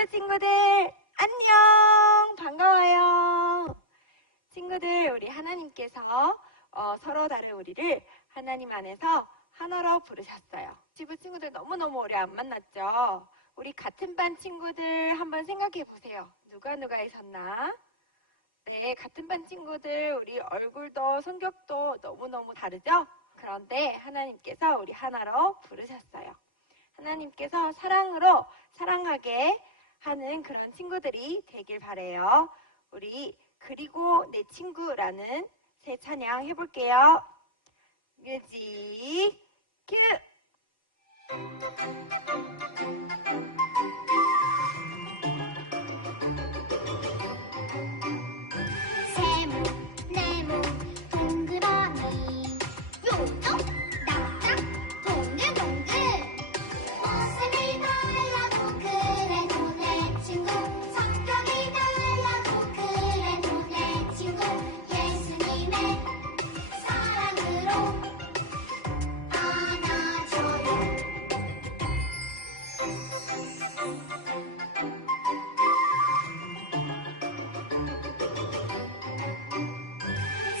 유튜브 친구들 안녕, 반가워요. 친구들, 우리 하나님께서 서로 다른 우리를 하나님 안에서 하나로 부르셨어요. 유튜브 친구들 너무너무 오래 안 만났죠? 우리 같은 반 친구들 한번 생각해 보세요. 누가 있었나? 네, 같은 반 친구들 우리 얼굴도 성격도 너무너무 다르죠? 그런데 하나님께서 우리 하나로 부르셨어요. 하나님께서 사랑으로 사랑하게 하는 그런 친구들이 되길 바래요. 우리 그리고 내 친구라는 새 찬양 해볼게요. 뮤직 큐! 세모, 네모, 동그라미, 요정, 낙낙, 동글동글. 모습이 달라도 그래도 내 친구, 성격이 달라도 그래도 내 친구. 예수님의 사랑으로 안아줘요.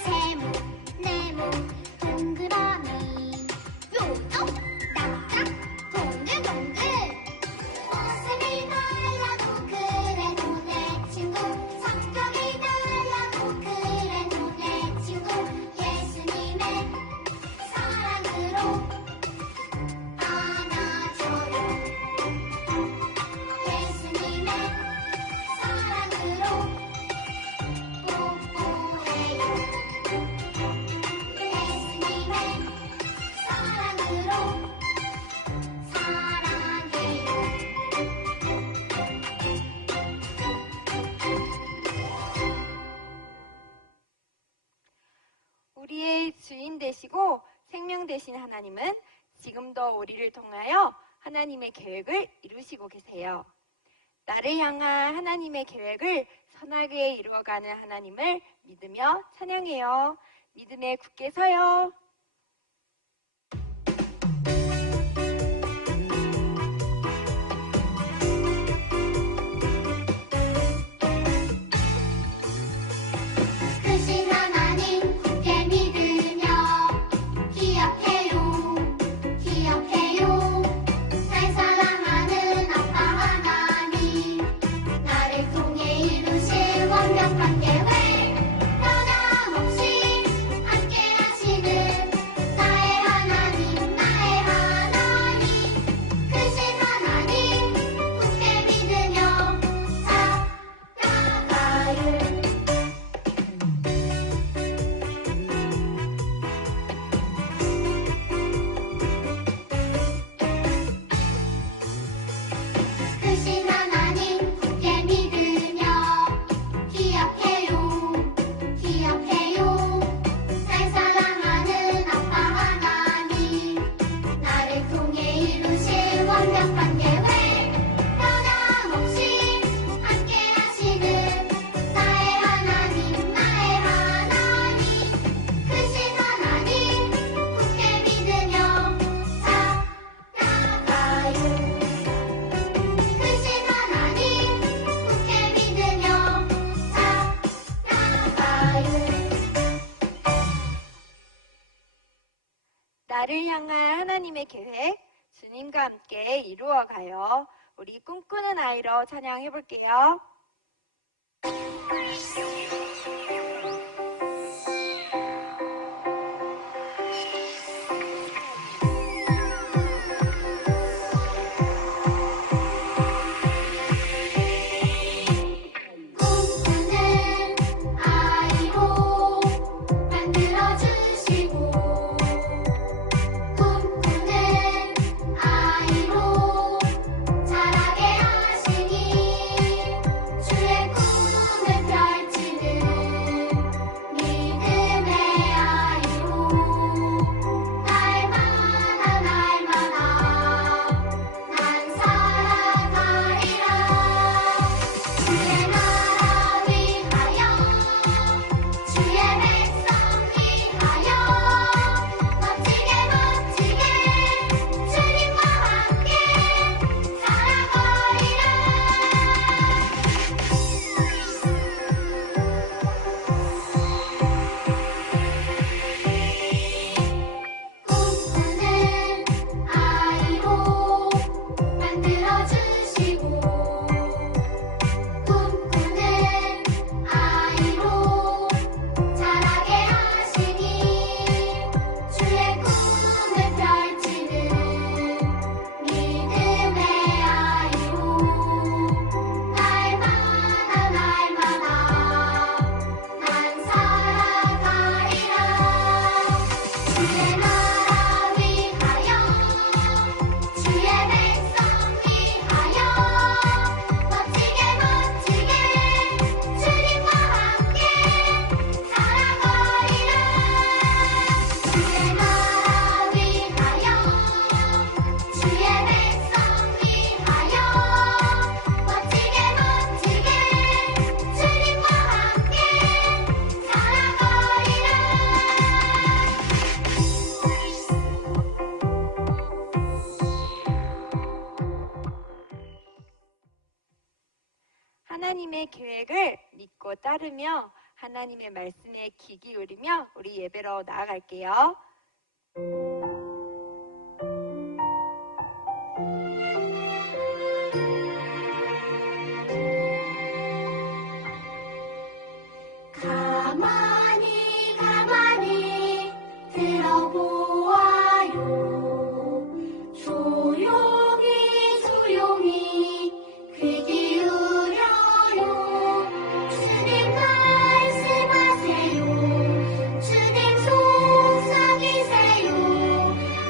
세모, 네모, 동그라미, 요정, 낙낙, 동글동글. 모습이 달라도 그래도 내 친구, 성격이 달라도 그래도 내 친구. 예수님의 사랑으로 안아줘요. 예수님의 사랑으로 뽀뽀해요. 예수님의 사랑으로 사랑해요. 우리의 주인 되시고 생명 되신 하나님은 지금도 우리를 통하여 하나님의 계획을 이루시고 계세요. 나를 향한 하나님의 계획을 선하게 이루어가는 하나님을 믿으며 찬양해요. 믿음에 굳게 서요. 크신 하나님 굳게 믿으며 기억해요. 기억해요. 날 사랑하는 아빠 하나님, 나를 통해 이루실 완벽한 계획. 변함없이 함께 하시는 나의 하나님, 나의 하나님. 크신 하나님 굳게 믿으며 살아가요. 크신 하나님 굳게 믿으며 기억해요. 기억해요. 날 사랑하는 아빠 하나님, 나를 통해 이루실 완벽한 계획. 변함없이 함께 하시는 나의 하나님, 나의 하나님. 크신 하나님 굳게 믿으며 살아가요. 크신 하나님 굳게 믿으며 살아가요. 나를 향한 하나님의 계획, 주님과 함께 이루어가요. 우리 꿈꾸는 아이로 찬양해볼게요. 꿈꾸는 아이로 만들어주시고, 꿈꾸는 아이로 자라게 하시니 주의 꿈을 펼치 하나님의 계획을 믿고 따르며 하나님의 말씀에 귀 기울이며 우리 예배로 나아갈게요. 가만히 가만히 들어보아요. 조용히 조용히 귀 기울여요. 주님 말씀하세요. 주님 속삭이세요.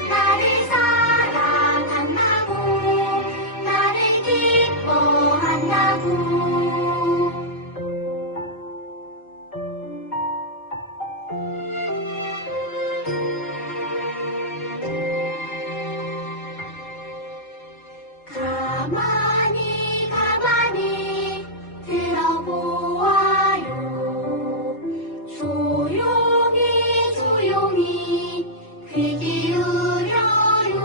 나를 사랑한다고 나를 기뻐한다고. 가만히 가만히 들어보아요. 조용히 조용히 귀 기울여요.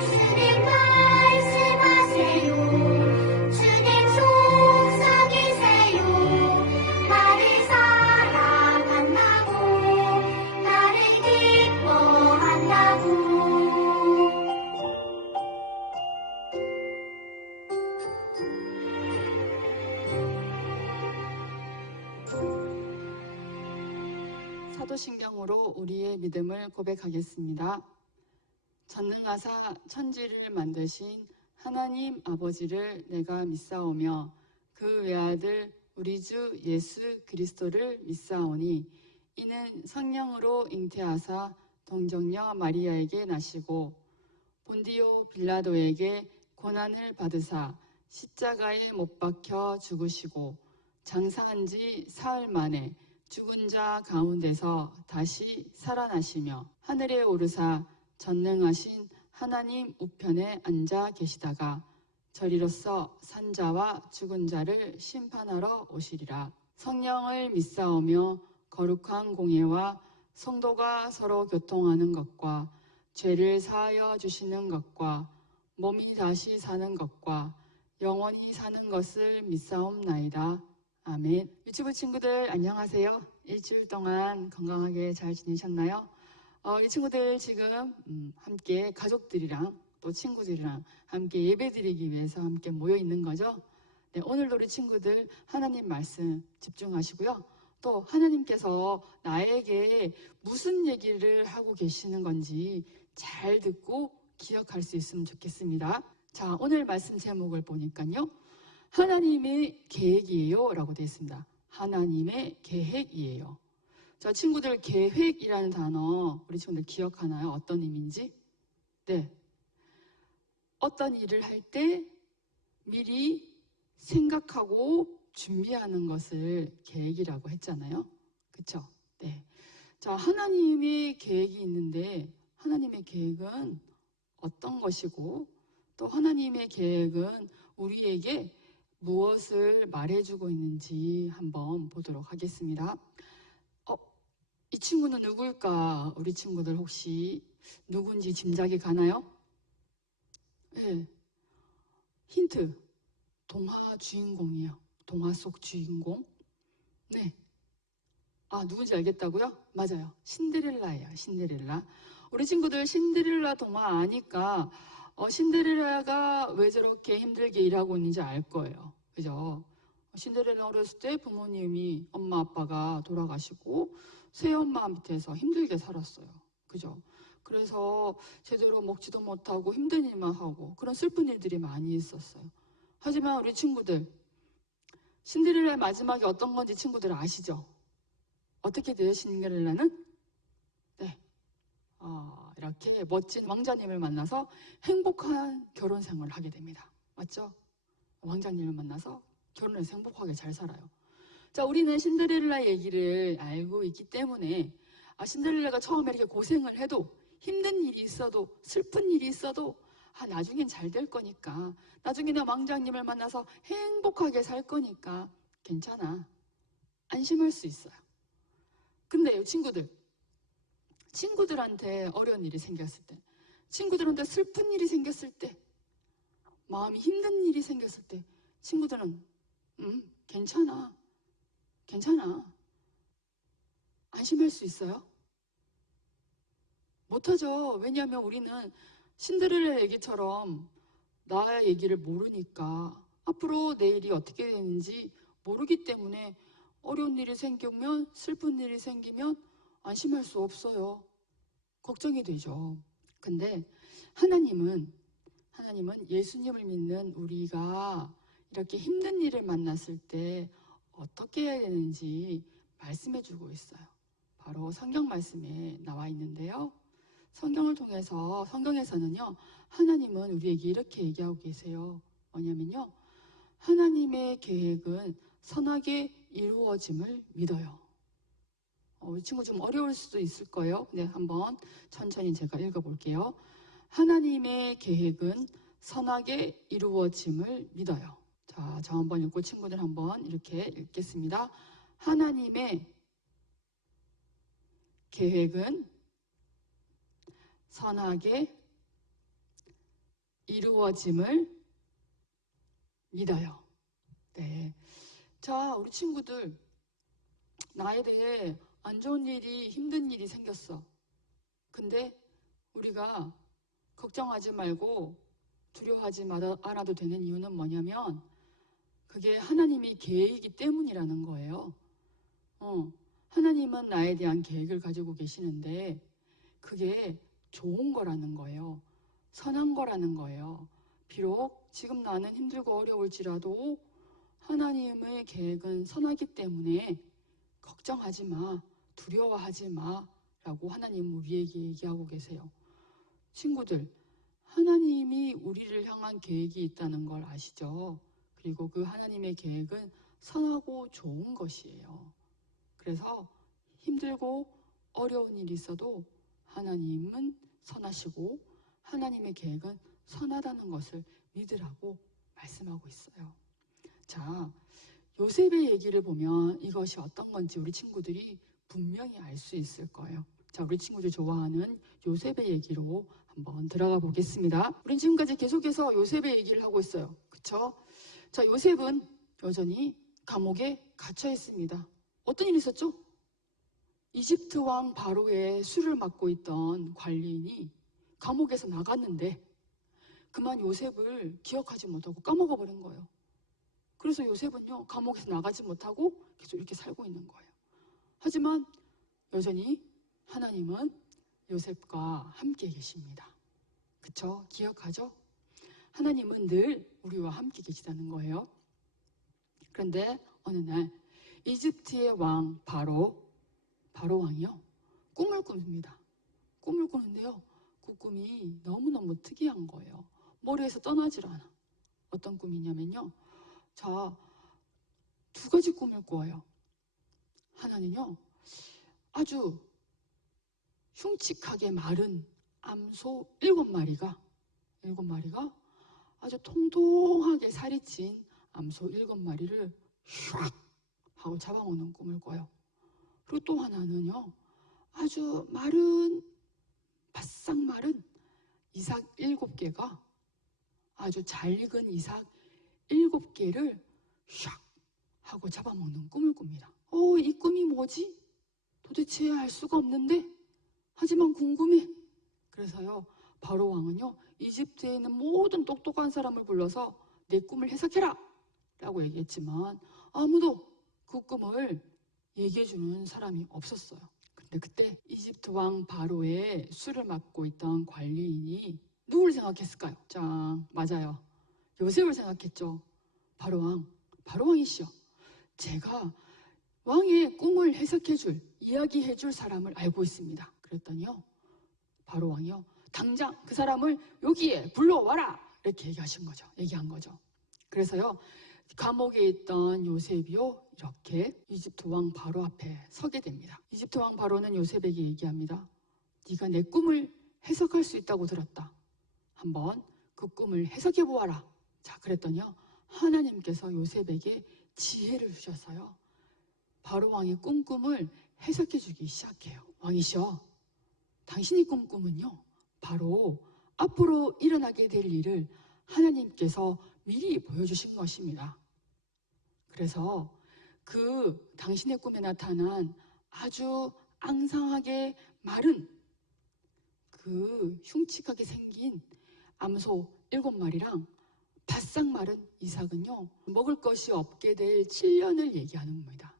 주님 말씀하세요. 주님 속삭이세요. 나를 사랑한다고 나를 기뻐한다고. 사도신경으로 우리의 믿음을 고백하겠습니다. 전능하사 천지를 만드신 하나님 아버지를 내가 믿사오며 그 외아들 우리 주 예수 그리스도를 믿사오니 이는 성령으로 잉태하사 동정녀 마리아에게 나시고 본디오 빌라도에게 고난을 받으사 십자가에 못 박혀 죽으시고 장사한 지 사흘 만에 죽은 자 가운데서 다시 살아나시며 하늘에 오르사 전능하신 하나님 우편에 앉아 계시다가 저리로서 산자와 죽은 자를 심판하러 오시리라. 성령을 믿사오며 거룩한 공예와 성도가 서로 교통하는 것과 죄를 사하여 주시는 것과 몸이 다시 사는 것과 영원히 사는 것을 믿사옵나이다. 아멘. 유튜브 친구들 안녕하세요. 일주일 동안 건강하게 잘 지내셨나요? 이 친구들 지금 함께 가족들이랑 또 친구들이랑 함께 예배드리기 위해서 함께 모여 있는 거죠. 네, 오늘도 우리 친구들 하나님 말씀 집중하시고요. 또 하나님께서 나에게 무슨 얘기를 하고 계시는 건지 잘 듣고 기억할 수 있으면 좋겠습니다. 자, 오늘 말씀 제목을 보니까요. 하나님의 계획이에요 라고 되어 있습니다. 하나님의 계획이에요. 자, 친구들 계획이라는 단어 우리 친구들 기억하나요? 어떤 의미인지? 네, 어떤 일을 할 때 미리 생각하고 준비하는 것을 계획이라고 했잖아요. 그쵸? 네. 자, 하나님의 계획이 있는데 하나님의 계획은 어떤 것이고 또 하나님의 계획은 우리에게 무엇을 말해주고 있는지 한번 보도록 하겠습니다. 이 친구는 누굴까? 우리 친구들 혹시 누군지 짐작이 가나요? 네. 힌트. 동화 주인공이에요. 동화 속 주인공. 네. 아, 누군지 알겠다고요? 맞아요. 신데렐라예요. 신데렐라. 우리 친구들 신데렐라 동화 아니까 신데렐라가 왜 저렇게 힘들게 일하고 있는지 알 거예요. 그죠? 신데렐라 어렸을 때 부모님이 엄마 아빠가 돌아가시고 새엄마 밑에서 힘들게 살았어요. 그죠? 그래서 제대로 먹지도 못하고 힘든 일만 하고 그런 슬픈 일들이 많이 있었어요. 하지만 우리 친구들 신데렐라의 마지막이 어떤 건지 친구들 아시죠? 어떻게 돼요? 신데렐라는? 네. 이렇게 멋진 왕자님을 만나서 행복한 결혼 생활을 하게 됩니다. 맞죠? 왕자님을 만나서 결혼해서 행복하게 잘 살아요. 자, 우리는 신데렐라 얘기를 알고 있기 때문에 신데렐라가 처음에 이렇게 고생을 해도 힘든 일이 있어도 슬픈 일이 있어도 나중엔 잘 될 거니까 나중에는 왕자님을 만나서 행복하게 살 거니까 괜찮아. 안심할 수 있어요. 근데요, 친구들한테 어려운 일이 생겼을 때, 친구들한테 슬픈 일이 생겼을 때, 마음이 힘든 일이 생겼을 때 친구들은 괜찮아. 괜찮아. 안심할 수 있어요? 못하죠. 왜냐하면 우리는 신데렐라 얘기처럼 나의 얘기를 모르니까 앞으로 내일이 어떻게 되는지 모르기 때문에 어려운 일이 생기면, 슬픈 일이 생기면 안심할 수 없어요. 걱정이 되죠. 근데 하나님은 예수님을 믿는 우리가 이렇게 힘든 일을 만났을 때 어떻게 해야 되는지 말씀해 주고 있어요. 바로 성경 말씀에 나와 있는데요. 성경을 통해서, 성경에서는요, 하나님은 우리에게 이렇게 얘기하고 계세요. 뭐냐면요, 하나님의 계획은 선하게 이루어짐을 믿어요. 이 친구 좀 어려울 수도 있을 거예요. 근데 한번 천천히 제가 읽어볼게요. 하나님의 계획은 선하게 이루어짐을 믿어요. 자, 저 한번 읽고 친구들 한번 이렇게 읽겠습니다. 하나님의 계획은 선하게 이루어짐을 믿어요. 네. 자, 우리 친구들, 나에 대해 안 좋은 일이, 힘든 일이 생겼어. 근데 우리가 걱정하지 말고 두려워하지 않아도 되는 이유는 뭐냐면 그게 하나님의 계획이기 때문이라는 거예요. 하나님은 나에 대한 계획을 가지고 계시는데 그게 좋은 거라는 거예요. 선한 거라는 거예요. 비록 지금 나는 힘들고 어려울지라도 하나님의 계획은 선하기 때문에 걱정하지 마, 두려워하지 마 라고 하나님은 우리에게 얘기하고 계세요. 친구들, 하나님이 우리를 향한 계획이 있다는 걸 아시죠? 그리고 그 하나님의 계획은 선하고 좋은 것이에요. 그래서 힘들고 어려운 일이 있어도 하나님은 선하시고 하나님의 계획은 선하다는 것을 믿으라고 말씀하고 있어요. 자, 요셉의 얘기를 보면 이것이 어떤 건지 우리 친구들이 분명히 알 수 있을 거예요. 자, 우리 친구들 좋아하는 요셉의 얘기로 한번 들어가 보겠습니다. 우린 지금까지 계속해서 요셉의 얘기를 하고 있어요. 그쵸? 자, 요셉은 여전히 감옥에 갇혀 있습니다. 어떤 일이 있었죠? 이집트 왕 바로의 수를 맡고 있던 관리인이 감옥에서 나갔는데 그만 요셉을 기억하지 못하고 까먹어 버린 거예요. 그래서 요셉은요, 감옥에서 나가지 못하고 계속 이렇게 살고 있는 거예요. 하지만 여전히 하나님은 요셉과 함께 계십니다. 그쵸? 기억하죠? 하나님은 늘 우리와 함께 계시다는 거예요. 그런데 어느 날 이집트의 왕 바로 왕이요, 꿈을 꿉니다. 꿈을 꾸는데요, 그 꿈이 너무너무 특이한 거예요. 머리에서 떠나질 않아. 어떤 꿈이냐면요, 자, 두 가지 꿈을 꿔요. 하나는요, 아주 흉측하게 마른 암소 7마리가 아주 통통하게 살이 찐 암소 7마리를 슉 하고 잡아먹는 꿈을 꿔요. 그리고 또 하나는요, 아주 바싹 마른 이삭 7개가, 아주 잘 익은 이삭 7개를 샥 하고 잡아먹는 꿈을 꿉니다. 이 꿈이 뭐지? 도대체 알 수가 없는데 하지만 궁금해. 그래서요, 바로 왕은요, 이집트에 있는 모든 똑똑한 사람을 불러서 내 꿈을 해석해라 라고 얘기했지만 아무도 그 꿈을 얘기해주는 사람이 없었어요. 근데 그때 이집트 왕 바로의 수를 맡고 있던 관리인이 누구를 생각했을까요? 짠, 맞아요, 요셉을 생각했죠. 바로 왕이시여, 제가 왕의 꿈을 해석해줄, 이야기해줄 사람을 알고 있습니다. 그랬더니요, 바로 왕이요, 당장 그 사람을 여기에 불러와라 이렇게 얘기한 거죠. 그래서요, 감옥에 있던 요셉이요, 이렇게 이집트 왕 바로 앞에 서게 됩니다. 이집트 왕 바로는 요셉에게 얘기합니다. 네가 내 꿈을 해석할 수 있다고 들었다. 한번 그 꿈을 해석해 보아라. 자, 그랬더니요, 하나님께서 요셉에게 지혜를 주셔서요, 바로 왕의 꿈을 해석해 주기 시작해요. 왕이시여, 당신이 꾼 꿈은요, 바로 앞으로 일어나게 될 일을 하나님께서 미리 보여주신 것입니다. 그래서 그 당신의 꿈에 나타난 아주 앙상하게 마른 그 흉측하게 생긴 암소 7마리랑 바싹 마른 이삭은요, 먹을 것이 없게 될 7년을 얘기하는 겁니다.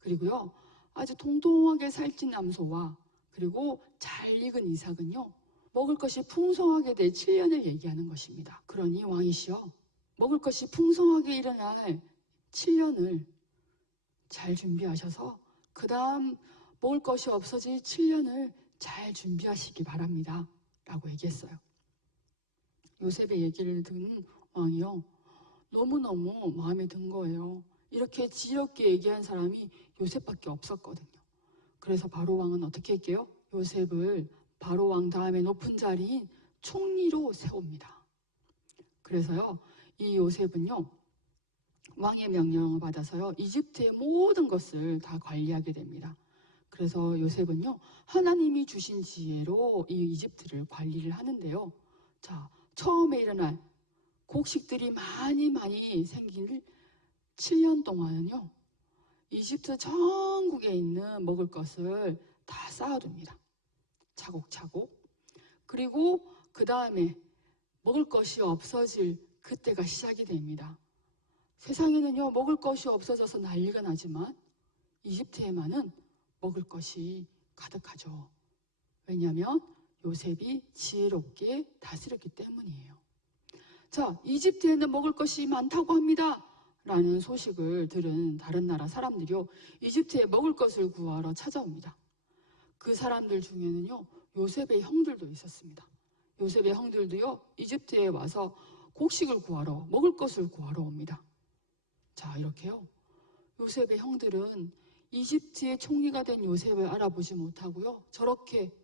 그리고요, 아주 통통하게 살찐 암소와 그리고 잘 익은 이삭은요, 먹을 것이 풍성하게 될 7년을 얘기하는 것입니다. 그러니 왕이시여, 먹을 것이 풍성하게 일어날 7년을 잘 준비하셔서 그 다음 먹을 것이 없어질 7년을 잘 준비하시기 바랍니다 라고 얘기했어요. 요셉의 얘기를 듣는 왕이요, 너무너무 마음에 든 거예요. 이렇게 지혜롭게 얘기한 사람이 요셉밖에 없었거든요. 그래서 바로 왕은 어떻게 할게요? 요셉을 바로 왕 다음에 높은 자리인 총리로 세웁니다. 그래서요, 이 요셉은요, 왕의 명령을 받아서요, 이집트의 모든 것을 다 관리하게 됩니다. 그래서 요셉은요, 하나님이 주신 지혜로 이 이집트를 관리를 하는데요. 자, 처음에 일어날 곡식들이 많이 생길 7년 동안은요, 이집트 전국에 있는 먹을 것을 다 쌓아둡니다. 차곡차곡. 그리고 그 다음에 먹을 것이 없어질 그때가 시작이 됩니다. 세상에는요, 먹을 것이 없어져서 난리가 나지만 이집트에만은 먹을 것이 가득하죠. 왜냐하면 요셉이 지혜롭게 다스렸기 때문이에요. 자, 이집트에는 먹을 것이 많다고 합니다 라는 소식을 들은 다른 나라 사람들이요, 이집트에 먹을 것을 구하러 찾아옵니다. 그 사람들 중에는요, 요셉의 형들도 있었습니다. 요셉의 형들도요, 이집트에 와서 곡식을 구하러, 먹을 것을 구하러 옵니다. 자, 이렇게요, 요셉의 형들은 이집트의 총리가 된 요셉을 알아보지 못하고요, 저렇게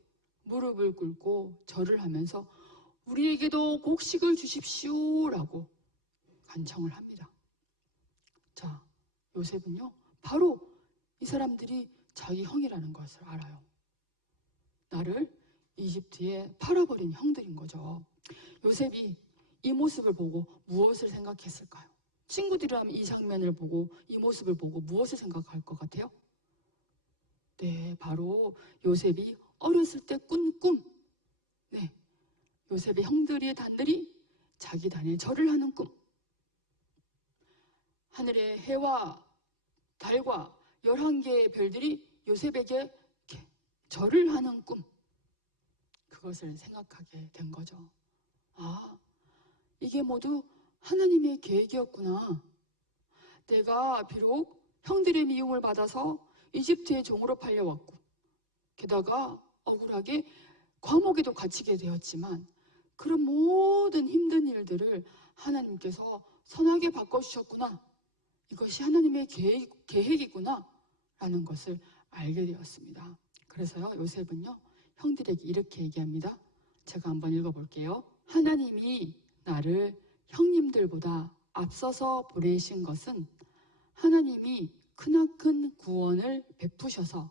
무릎을 꿇고 절을 하면서 우리에게도 곡식을 주십시오 라고 간청을 합니다. 자, 요셉은요, 바로 이 사람들이 자기 형이라는 것을 알아요. 나를 이집트에 팔아버린 형들인 거죠. 요셉이 이 모습을 보고 무엇을 생각했을까요? 친구들이라면 이 장면을 보고, 이 모습을 보고 무엇을 생각할 것 같아요? 네, 바로 요셉이 어렸을 때 꾼 꿈. 네, 요셉의 형들의 단들이 자기 단에 절을 하는 꿈. 하늘의 해와 달과 11개의 별들이 요셉에게 절을 하는 꿈. 그것을 생각하게 된 거죠. 아, 이게 모두 하나님의 계획이었구나. 내가 비록 형들의 미움을 받아서 이집트의 종으로 팔려왔고, 게다가 억울하게 감옥에도 갇히게 되었지만, 그런 모든 힘든 일들을 하나님께서 선하게 바꿔주셨구나. 이것이 하나님의 계획이구나 라는 것을 알게 되었습니다. 그래서요, 요셉은요, 형들에게 이렇게 얘기합니다. 제가 한번 읽어볼게요. 하나님이 나를 형님들보다 앞서서 보내신 것은 하나님이 크나큰 구원을 베푸셔서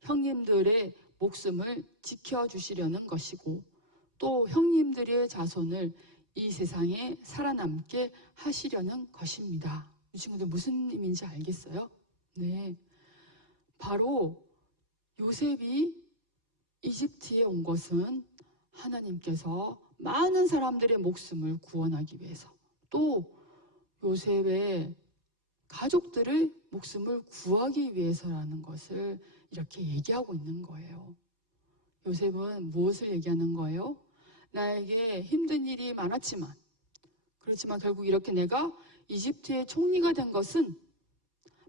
형님들의 목숨을 지켜주시려는 것이고, 또 형님들의 자손을 이 세상에 살아남게 하시려는 것입니다. 이 친구들 무슨 의미인지 알겠어요? 네, 바로 요셉이 이집트에 온 것은 하나님께서 많은 사람들의 목숨을 구원하기 위해서, 또 요셉의 가족들의 목숨을 구하기 위해서라는 것을 이렇게 얘기하고 있는 거예요. 요셉은 무엇을 얘기하는 거예요? 나에게 힘든 일이 많았지만, 그렇지만 결국 이렇게 내가 이집트의 총리가 된 것은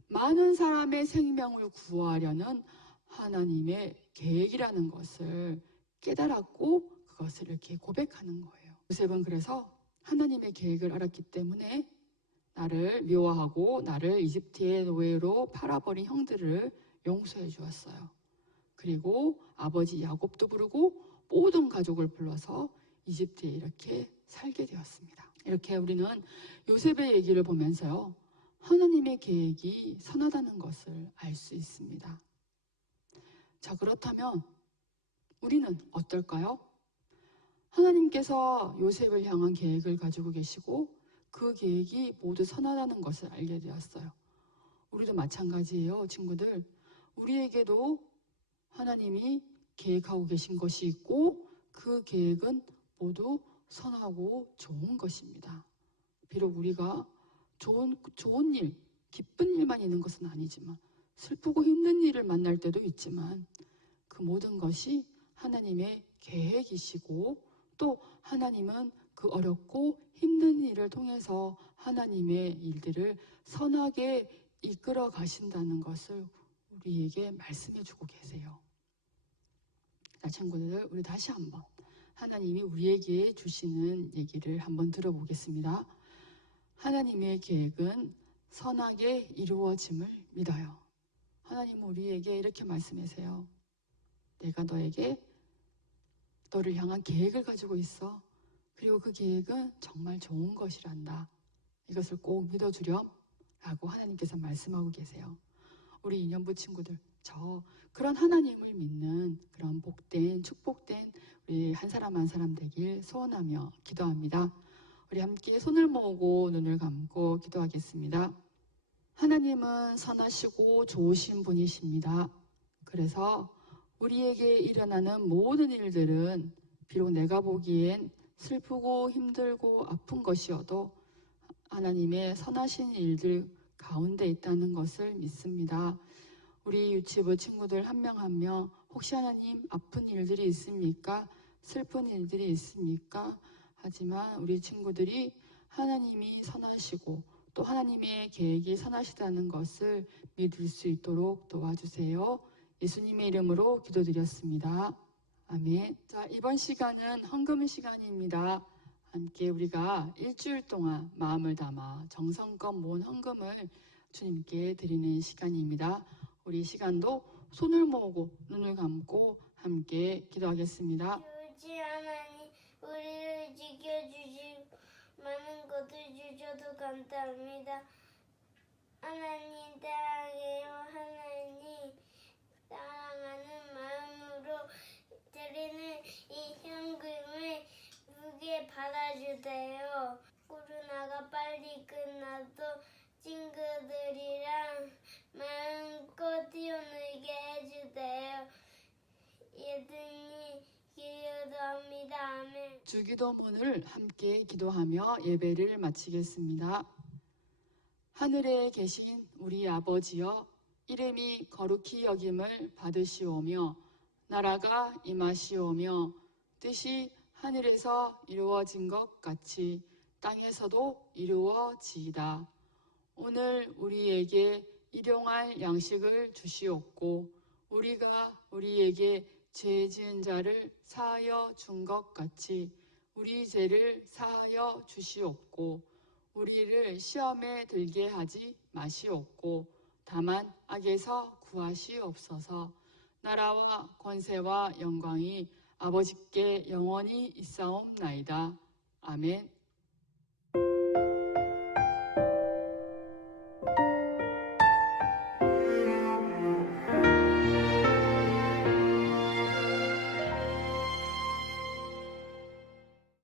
많은 사람의 생명을 구하려는 하나님의 계획이라는 것을 깨달았고, 그것을 이렇게 고백하는 거예요. 요셉은 그래서 하나님의 계획을 알았기 때문에 나를 미워하고 나를 이집트의 노예로 팔아버린 형들을 용서해 주었어요. 그리고 아버지 야곱도 부르고 모든 가족을 불러서 이집트에 이렇게 살게 되었습니다. 이렇게 우리는 요셉의 얘기를 보면서요, 하나님의 계획이 선하다는 것을 알 수 있습니다. 자, 그렇다면 우리는 어떨까요? 하나님께서 요셉을 향한 계획을 가지고 계시고 그 계획이 모두 선하다는 것을 알게 되었어요. 우리도 마찬가지예요, 친구들. 우리에게도 하나님이 계획하고 계신 것이 있고 그 계획은 모두 선하고 좋은 것입니다. 비록 우리가 좋은 일, 기쁜 일만 있는 것은 아니지만 슬프고 힘든 일을 만날 때도 있지만 그 모든 것이 하나님의 계획이시고 또 하나님은 그 어렵고 힘든 일을 통해서 하나님의 일들을 선하게 이끌어 가신다는 것을 우리에게 말씀해 주고 계세요. 자, 친구들, 우리 다시 한번 하나님이 우리에게 주시는 얘기를 한번 들어보겠습니다. 하나님의 계획은 선하게 이루어짐을 믿어요. 하나님은 우리에게 이렇게 말씀하세요. 내가 너를 향한 계획을 가지고 있어. 그리고 그 계획은 정말 좋은 것이란다. 이것을 꼭 믿어주렴 라고 하나님께서 말씀하고 계세요. 우리 인연부 친구들, 그런 하나님을 믿는 그런 복된, 축복된 우리 한 사람 한 사람 되길 소원하며 기도합니다. 우리 함께 손을 모으고 눈을 감고 기도하겠습니다. 하나님은 선하시고 좋으신 분이십니다. 그래서 우리에게 일어나는 모든 일들은 비록 내가 보기엔 슬프고 힘들고 아픈 것이어도 하나님의 선하신 일들 가운데 있다는 것을 믿습니다. 우리 유치부 친구들 한 명 한 명 혹시 하나님 아픈 일들이 있습니까? 슬픈 일들이 있습니까? 하지만 우리 친구들이 하나님이 선하시고 또 하나님의 계획이 선하시다는 것을 믿을 수 있도록 도와주세요. 예수님의 이름으로 기도드렸습니다. 아멘. 자, 이번 시간은 헌금 시간입니다. 함께 우리가 일주일 동안 마음을 담아 정성껏 모은 헌금을 주님께 드리는 시간입니다. 우리 시간도 손을 모으고 눈을 감고 함께 기도하겠습니다. 주지 하나님, 우리를 지켜주시고 많은 것을 주셔도 감사합니다. 하나님 사랑해요. 하나님 사랑하는 마음으로 드리는 이 현금을 무게 받아주세요. 코로나가 빨리 끝나도 친구들이랑 마음껏 뛰어놀게 해주세요. 예수님 기도합니다. 아멘. 주기도문을 함께 기도하며 예배를 마치겠습니다. 하늘에 계신 우리 아버지여, 이름이 거룩히 여김을 받으시오며 나라가 임하시오며 뜻이 하늘에서 이루어진 것 같이 땅에서도 이루어지이다. 오늘 우리에게 일용할 양식을 주시옵고 우리가 우리에게 죄 지은 자를 사하여 준 것 같이 우리 죄를 사하여 주시옵고 우리를 시험에 들게 하지 마시옵고 다만 악에서 구하시옵소서. 나라와 권세와 영광이 아버지께 영원히 있사옵나이다. 아멘.